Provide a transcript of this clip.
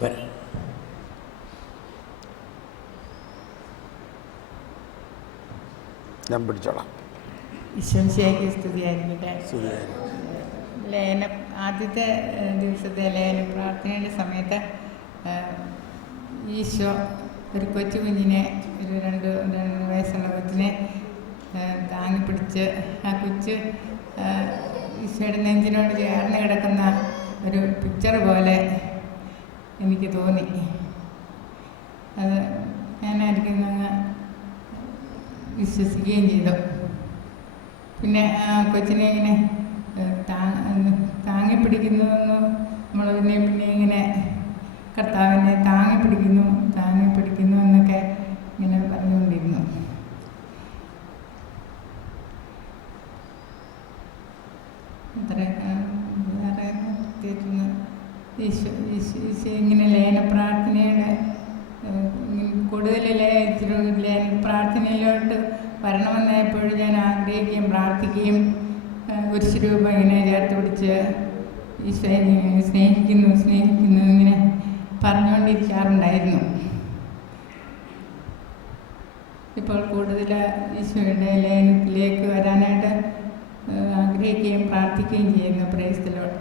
ഞാൻ പിടിച്ചോളാം. ഈശ്വരശേഖി സ്തുതിയായിരിക്കട്ടെ. ആദ്യത്തെ ദിവസത്തെ ലയന പ്രാർത്ഥനയുടെ സമയത്ത് ഈശോ ഒരു കൊച്ചു കുഞ്ഞിനെ, ഒരു രണ്ട് വയസ്സുള്ള കൊച്ചിനെ താങ്ങി പിടിച്ച്, ആ കൊച്ച് ഈശോയുടെ നെഞ്ചിനോട് ചേർന്ന് കിടക്കുന്ന ഒരു പിക്ചർ പോലെ എനിക്ക് തോന്നി. അത് ഞാനായിരിക്കുന്നെന്ന് വിശ്വസിക്കുകയും ചെയ്തു. പിന്നെ കൊച്ചിനെ ഇങ്ങനെ താങ്ങി പിടിക്കുന്നുവെന്ന് നമ്മൾ പിന്നെ ഇങ്ങനെ കർത്താവിനെ താങ്ങി പിടിക്കുന്നു എന്നൊക്കെ ഇങ്ങനെ പറഞ്ഞുകൊണ്ടിരുന്നു. അത്രയൊക്കെ വേറെ പ്രത്യേകിച്ചൊന്ന് ഈശോ ഇങ്ങനെ ലയന പ്രാർത്ഥനയുടെ കൂടുതൽ ലയന പ്രാർത്ഥനയിലോട്ട് വരണമെന്ന് എപ്പോഴും ഞാൻ ആഗ്രഹിക്കുകയും പ്രാർത്ഥിക്കുകയും കുരിശുരൂപം ഇങ്ങനെ ചേർത്ത് പിടിച്ച് ഈശോയെ സ്നേഹിക്കുന്നു ഇങ്ങനെ പറഞ്ഞുകൊണ്ടിരിക്കാറുണ്ടായിരുന്നു. ഇപ്പോൾ കൂടുതൽ ഈശോയുടെ ലയനത്തിലേക്ക് വരാനായിട്ട് ആഗ്രഹിക്കുകയും പ്രാർത്ഥിക്കുകയും ചെയ്യുന്നു. Praise the Lord.